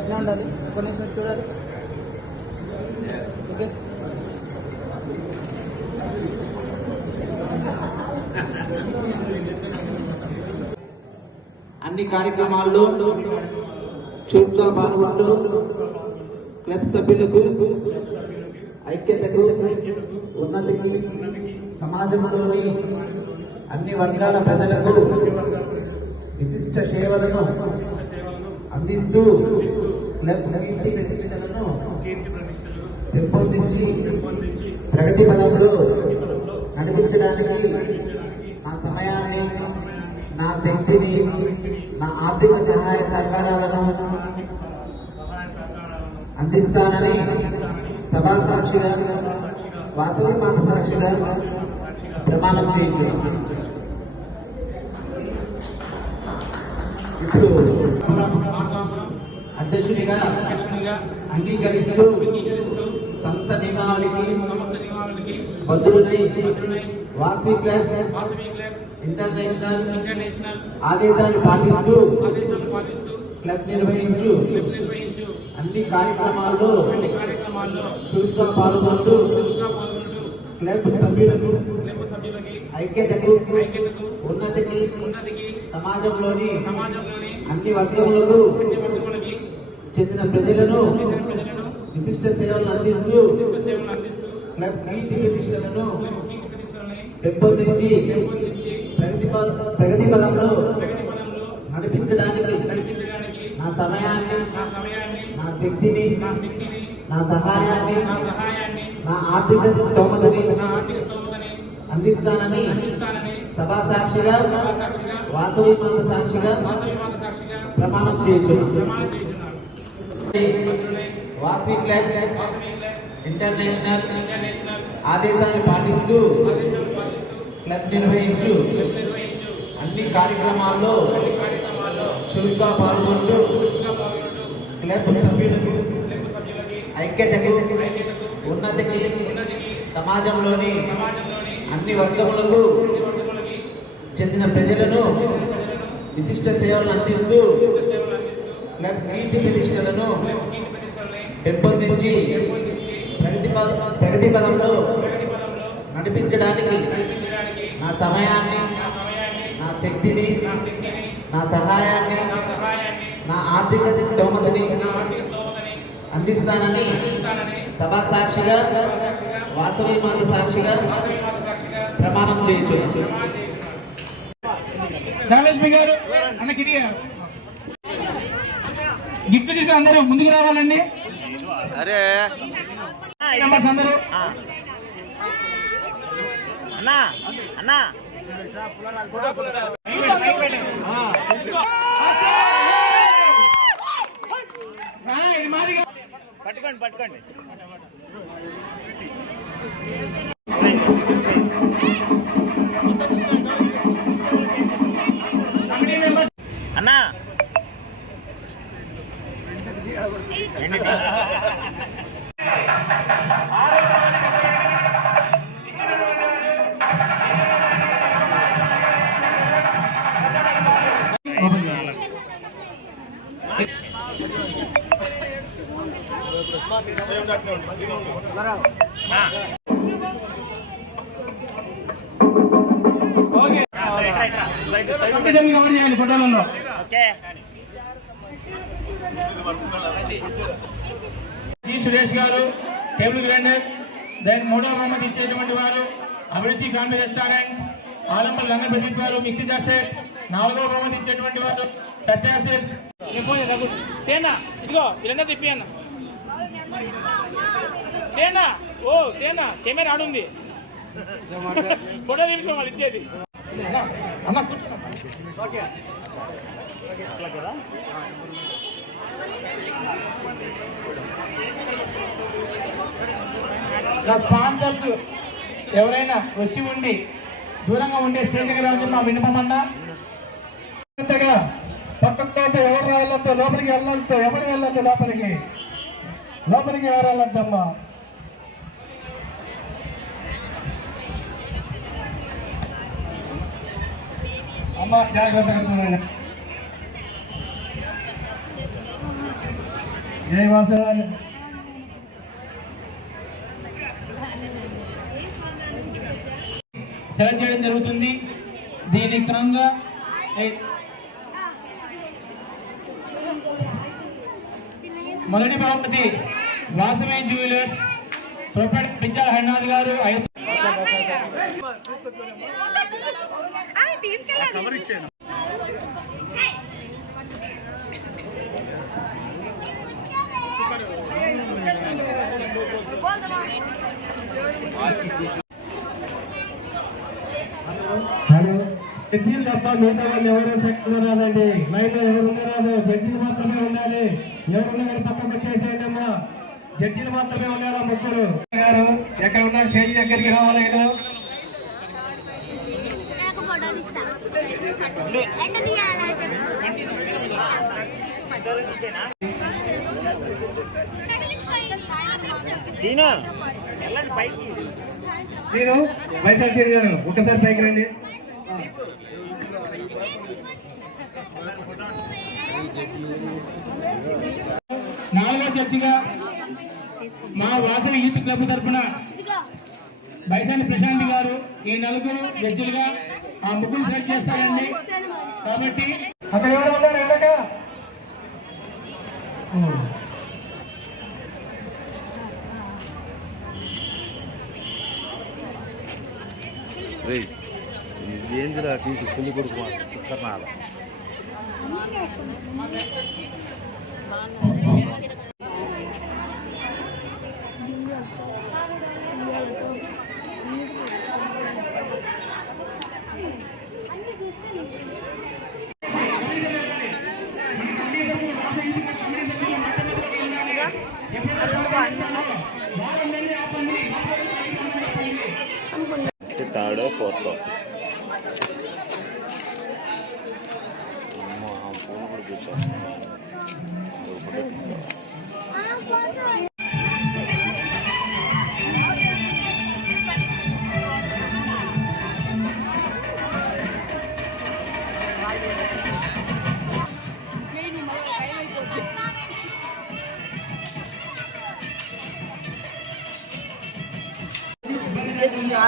అట్లా ఉండాలి కొన్ని చూడాలి. ఓకే అన్ని కార్యక్రమాల్లో చురుగ్గా పాల్గొంటూ క్లబ్ సభ్యులకు ఐక్యతకు ఉన్నతికి సమాజంలోని అన్ని వర్గాల ప్రజలకు విశిష్ట సేవలను అందిస్తూ క్లబ్ కీర్తి ప్రతిష్టలను పెంపొందించి ప్రగతి పదంలో నడిపించడానికి నా సమయాన్ని, నా శక్తిని, నా ఆర్థిక సహాయ సహకారాలను అందిస్తానని సభా సాక్షిగా, వాసవి మాత సాక్షిగా ప్రమాణం చేయించున్నాను. ఇప్పుడు అధ్యక్షునిగా అంగీకరిస్తూ సంస్థ నియమావళికి బద్దులై వాసవి క్లబ్స్ ఇంటర్నేషనల్ ఆదేశాలను పాటిస్తూ క్లబ్ నిర్వహించు అన్ని కార్యక్రమాల్లో చురుగ్గా పాల్గొంటూ క్లబ్ సభ్యులకు ఐక్యతకు ఉన్నతికి సమాజంలోని అన్ని వర్గములకు చెందిన ప్రజలను విశిష్ట సేవలను అందిస్తూ క్లబ్ కీర్తి ప్రతిష్టలను పెంపొందించి ప్రగతి పదంలో నడిపించడానికి నా సమయాన్ని, నా శక్తిని, నా సహాయాన్ని, నా ఆర్థిక స్తోమతని అందిస్తానని సభా సాక్షిగా, వాసవి మాత సాక్షిగా ప్రమాణం చేయించున్నాను. వాసవి క్లబ్స్ ఇంటర్నేషనల్ ఆదేశాలను పాటిస్తూ క్లబ్ నిర్వహించు అన్ని కార్యక్రమాల్లో చురుగ్గా పాల్గొంటూ క్లబ్ సభ్యులకు ఐక్యతకు ఉన్నతికి సమాజంలోని అన్ని వర్గములకు చెందిన ప్రజలను విశిష్ట సేవలను అందిస్తూ క్లబ్ కీర్తి ప్రతిష్టలను పెంపొందించి ప్రగతి పదంలో నడిపించడానికి నా సమయాన్ని, నా శక్తిని, నా సహాయాన్ని, నా ఆర్థిక స్తోమతని అందిస్తానని సభా సాక్షిగా, వాసవి మాత సాక్షిగా ప్రమాణం చేయించున్నాను. ధనలక్ష్మి గారు అన్న కిరియ గిఫ్ట్ తీసిన అందరూ ముందుకు రావాలండి. అరే మెంబర్స్ అందరూ అన్నా అన్నా పట్టుకోండి పట్టుకోండి. అన్నా కవర్ చేయాలి ఫోటోలలో. సురేష్ గారు టేబుల్ వెండర్. దెన్ మూడవ బహుమతి ఇచ్చేటువంటి వారు అభిరుచి ఫ్యామిలీ రెస్టారెంట్, ఆలంపల్లి రంగ ప్రదీప్ గారు మిక్సీ జార్సెట్. నాలుగవ బహుమతి ఇచ్చేటువంటి వారు సత్యాసేజ్. సేనా ఇదిగో వీళ్ళంతా తిప్పియన్న. సేనా ఓ సేనా కెమెరా ఆడుంది, ఫోటో తీసుకో వాళ్ళు ఇచ్చేది. అన్న కూర్చున్నా. అట్లా కదా స్పాన్సర్స్ ఎవరైనా వచ్చి ఉండి దూరంగా ఉండే స్టేజ్ దగ్గర మా వినపమన్నా పక్కన ఎవరు వెళ్ళొద్దు, లోపలికి వెళ్ళొద్దు, ఎవరు వెళ్ళొద్దు, లోపలికి ఎవరు వెళ్ళొద్దమ్మా. అమ్మ జాగ్రత్తగా చూడండి. జై వాసవి సెలెక్ట్ చేయడం జరుగుతుంది. దీని క్రమంగా మొదటి బహుమతి వాసవి జ్యువెలర్స్ ప్రొఫెసర్ పిచ్చాల హరినాథ్ గారు జడ్జీలు తప్ప మిగతా వాళ్ళు ఎవరు సెక్టర్ రాదండి. లైన్ లో ఎవరు ఉండరాదు, జడ్జీలు మాత్రమే ఉండాలి. ఎవరున్నా కానీ పక్కకు వచ్చేసేయండి అమ్మా. జడ్జీలు మాత్రమే ఉండాలి. ముగ్గురు గారు ఎక్కడ ఉన్నా స్టేజ్ దగ్గరికి రావాలి. నేను వైశాల్ శ్రీ గారు ఒక్కసారి పైకి రండి. నాలుగో చర్చిగా మా వాసవి యూత్ క్లబ్ తరఫున బైసాని ప్రశాంత్ గారు ఈ నలుగురు జడ్జిలుగా ఆ ముగ్గురు సెలెక్ట్ చేస్తారండి. కాబట్టి అక్కడ ఎవరు ఉన్నారు ఎండక ఏందిరా తీసి పుల్లి కొడుకు ఉత్తర్నాల తాడో ఫోర్త్ ఫోన్ కూడా కూర్చోండి.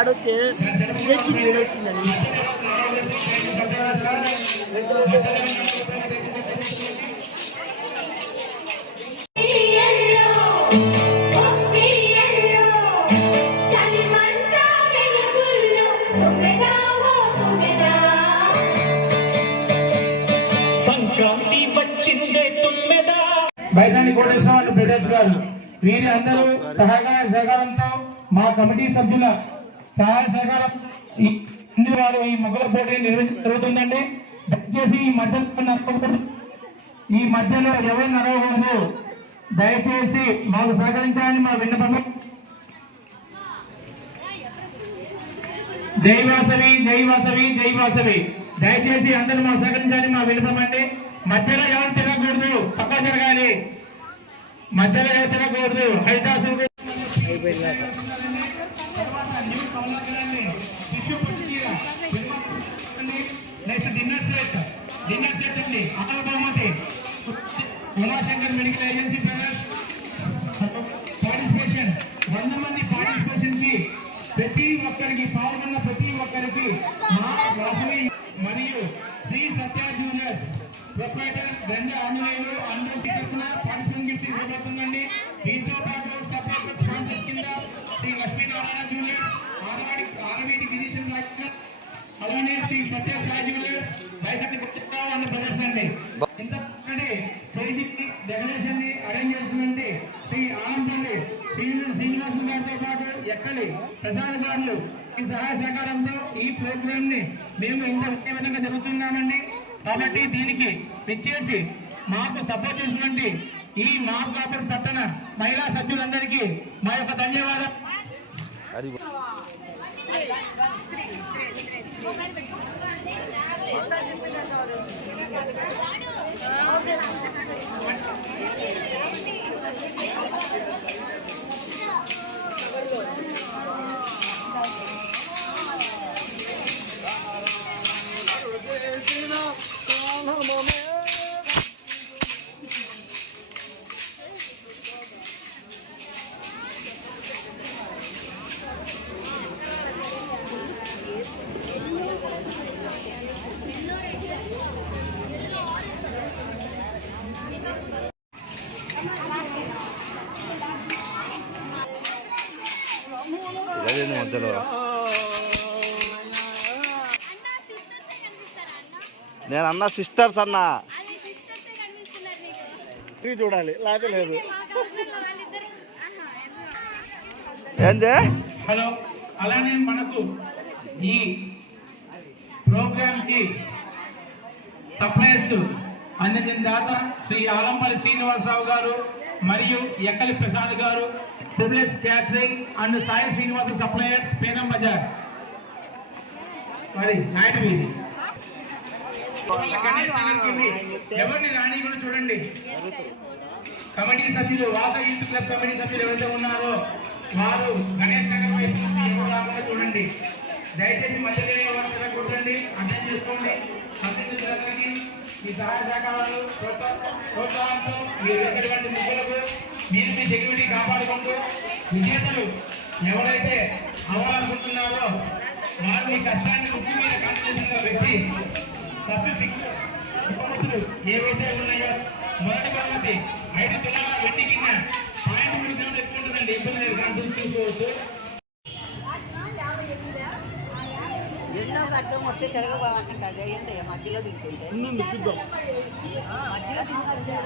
ఆడొచ్చే వచ్చిందండి. బైసాని కోటేశ్వర బ్రిటిష్ గారు వీరి అందరూ సహకారంతో మా కమిటీ సభ్యుల సహాయ సహకారం వారు ఈ మొగ్గల పోటీ నిర్వహించడం జరుగుతుందండి. దయచేసి ఈ మధ్యలో ఎవరు నడవకూడదు. దయచేసి మాకు సహకరించాలని మా విన్నపం. జై వాసవి, జై వాసవి, జై వాసవి. దయచేసి అందరూ మాకు సహకరించాలని మా విన్నపం అండి. మధ్యలో ఎవరు తిరగకూడదు, పక్క జరగాలి. మధ్యలో ఎవరు తిరగకూడదు. హైదాసు డిన్నర్ సెట్ ఉంది. అక్కడ బహుమతి ఉమాశంకర్ మెడికల్ ఏజెన్సీ పార్టిసిపేషన్ 100 మంది పార్టిసిపేషన్ కి ప్రతి ఒక్కరికి పాల్గొన్న ప్రతి ఒక్కరికి మా వాసవి మరియు శ్రీ సత్య జ్యువెలర్స్ ప్రొపరైటర్ గంజ ఆంజనేయులు అందరికీ తరఫున పార్టిసిపేషన్ గిఫ్ట్ ఇవ్వబడుతుందండి. దీంతో పాటు సపరేట్ స్పాన్సర్స్ కింద శ్రీ లక్ష్మీనారాయణ జ్యువెలర్స్, ఆరవీటి గిరీశం రాజకీయ, అలానే శ్రీ సత్య సాయి జ్యువెలర్స్ బ్రదర్స్ అండి. ఇంతకంటే స్టేజ్ డెకరేషన్ ని అరేంజ్ చేస్తుందండి శ్రీ ఆనంద్ శ్రీనివాసు గారితో పాటు ఎక్కడి ప్రసాద్ ఈ సహాయ సహకారంతో ఈ ప్రోగ్రామ్ ని మేము ఇంత విధంగా జరుగుతున్నామండి. కాబట్టి దీనికి పిచ్చేసి మాకు సపోర్ట్ చేసినటువంటి ఈ మార్కాపురం పట్టణ మహిళా సభ్యులందరికీ మా యొక్క ధన్యవాదాలు. అది ఇదేంది మధ్యలో నేను అన్న సిస్టర్స్ అన్న చూడాలి లేకపోతే లేదు ఏంది. హలో, అలానే మనకు ఈ ప్రోగ్రామ్ కి సప్లైస్ అందించిన దాత శ్రీ ఆలంపల్లి శ్రీనివాసరావు గారు మరియు Ekkali Prasad garu, privilege catering and Sai Srinivasa suppliers, పేనం బజార్, మరి నాయుడు వీధి, గణేష్ నగర్ కింది ఎవరిని రాని కూడా చూడండి. కమిటీ సభ్యులు, వాత యూత్ క్లబ్ కమిటీ సభ్యులు ఎవరైతే ఉన్నారో వారు గణేష్ నగర్ వైపు నుంచి ఎవరు రాకుండా చూడండి. దయచేసి మధ్యలో వర్షాలు కూర్చోండి, అర్థం చేసుకోండి. సంబంధించినకి ఈ సహాయ సహకారాలు ప్రోత్సాహంతో మీరు వేసేటువంటి ముగ్గులకు మీరు మీ సెక్యూరిటీ కాపాడుకుంటూ విజేతలు ఎవరైతే అవ్వాలనుకుంటున్నారో వారు మీ కష్టాన్ని ముఖ్య మీద కాన్సన్ట్రేషన్గా పెట్టి సభ్యులు ఏవైతే ఉన్నాయో మొదటి బహుమతి 5 తులాల వెండి గిన్నె పాయింట్ 3 గ్రాములు ఎక్కువ ఉంటుందండి, ఇబ్బంది లేదు, కానీ చూసుకోవచ్చు. ఎన్నో గడ్డ మొత్తం తిరగబాకంట ఏంటయ్యా మధ్యలో తింటుంటే చూద్దాం. మధ్యలో తింటుంటే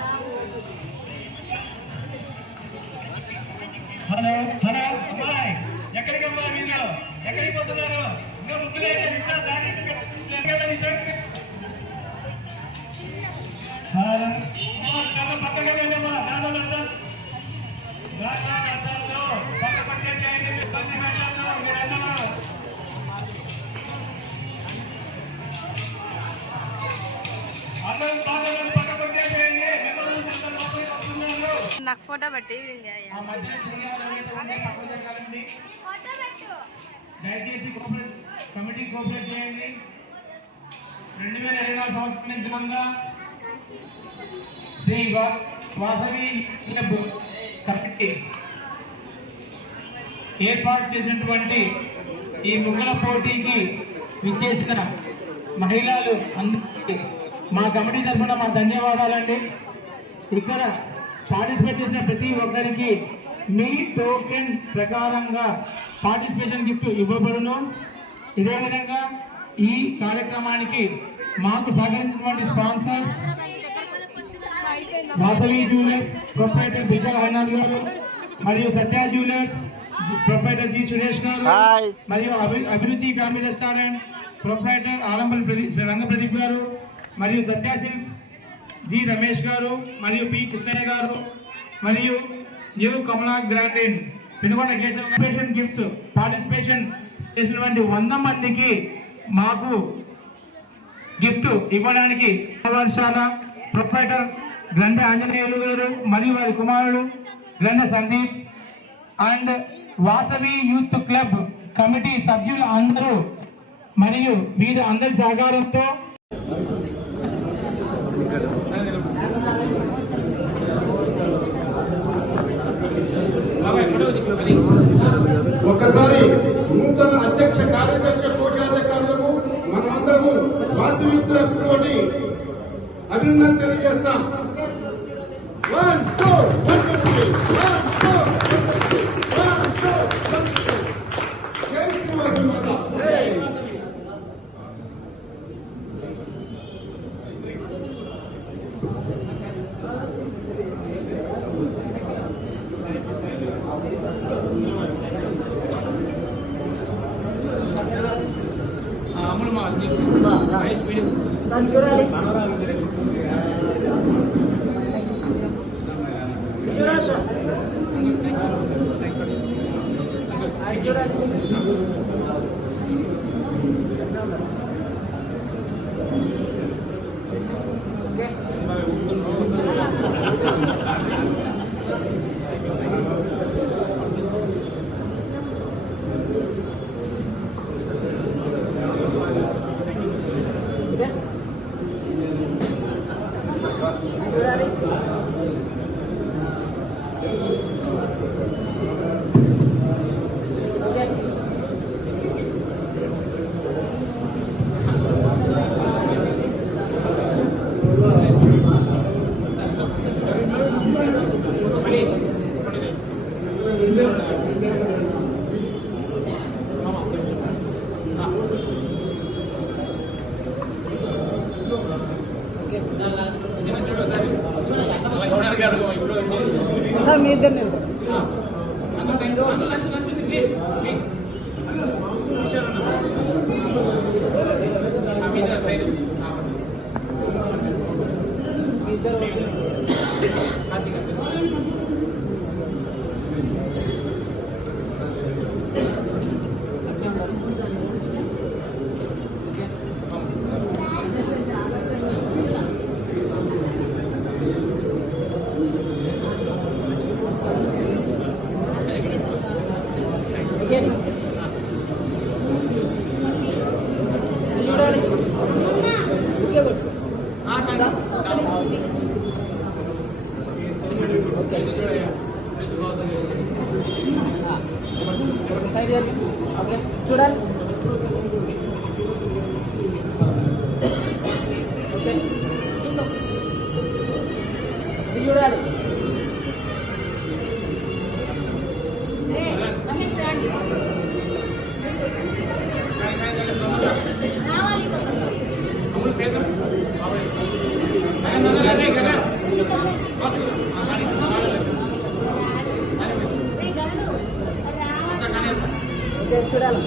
హలో హలో అమ్మాయి, ఎక్కడికి అమ్మా మీరు ఎక్కడికి పోతున్నారు? ఇంకా ముగ్గులే పక్కగా వెళ్ళమ్మా, నాకు ఫోటో పెట్టి దయచేసి కమిటీ కోఆపరేట్ చేయండి. 2024 సంవత్సరంగా శ్రీ వాసవి క్లబ్ కమిటీ ఏర్పాటు చేసినటువంటి ఈ ముగ్గుల పోటీకి విచ్చేసిన మహిళలు అందరికీ మా కమిటీ తరఫున మా ధన్యవాదాలండి. ఇక్కడ పార్టిసిపేట్ చేసిన ప్రతి ఒక్కరికి మీ టోకెన్ ప్రకారంగా పార్టిసిపేషన్ గిఫ్ట్ ఇవ్వబడును. ఇదే విధంగా ఈ కార్యక్రమానికి మాకు సహకరించినటువంటి sponsors Vasavi jewellers proprietor Bijjala Haranath గారు మరియు సత్య జ్యువెలర్స్ ప్రొప్రైటర్ జి సురేష్ గారు మరియు అభిరుచి ఫ్యామిలీ రెస్టారెంట్ ప్రొప్రైటర్ ఆలంపల్లి రంగ ప్రదీప్ గారు మరియు సత్య సిల్క్స్ జి రమేష్ గారు మరియు పి కృష్ణయ్య గారు మరియు new Kamala grand in Penugonda Keshava gifts participation చేసినటువంటి 100 మందికి మాకు గిఫ్ట్ ఇవ్వడానికి వర్షాల ప్రొప్రైటర్ గ్రంథ ఆంజనేయులు గారు మరియు వారి కుమారుడు గ్రంథ Sandeep and Vasavi youth club committee సభ్యులు అందరూ మరియు వీరు అందరి సహకారంతో ఒకసారి నూతన అధ్యక్ష కార్యదర్శి కోశాధికారులకు మనమందరము వాసవికులతోటి అభినందన తెలియజేస్తాం. 1 2 1 2 జై శ్రీనివాస మాత. అమలు మా చూడాలి మీ ఇద్దరు చూడాలి చూడాలి చూడాలి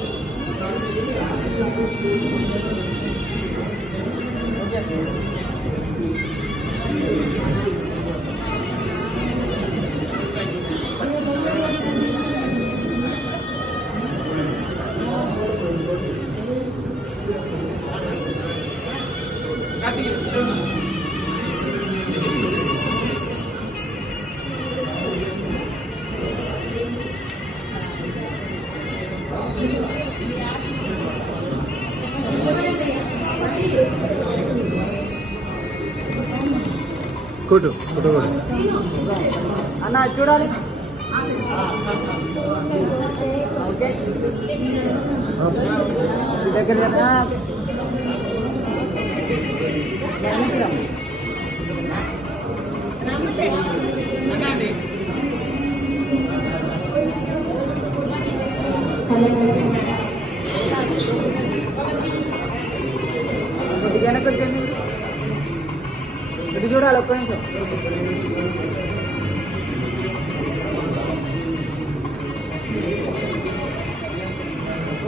కొట్టు కొట్టు కొట్టు అన్న చూడాలి ఓకే దగ్గర వెనక్కి వచ్చండి ఇది చూడాలి ఒక్క నిమిషం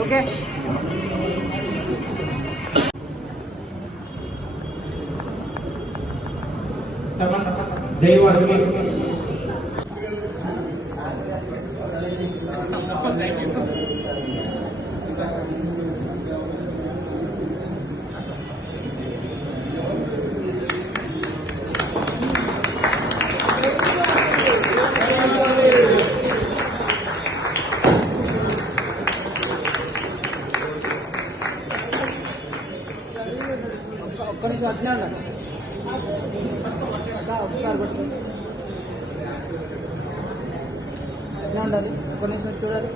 ఓకే జై వాసవి ఒక్క నిమిషం అట్లే ఉన్నాను ఒకసారి కొట్టు అట్లా ఉండాలి ఒక్క నిమిషం చూడాలి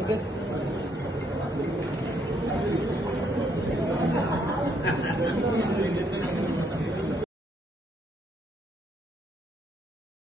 ఓకే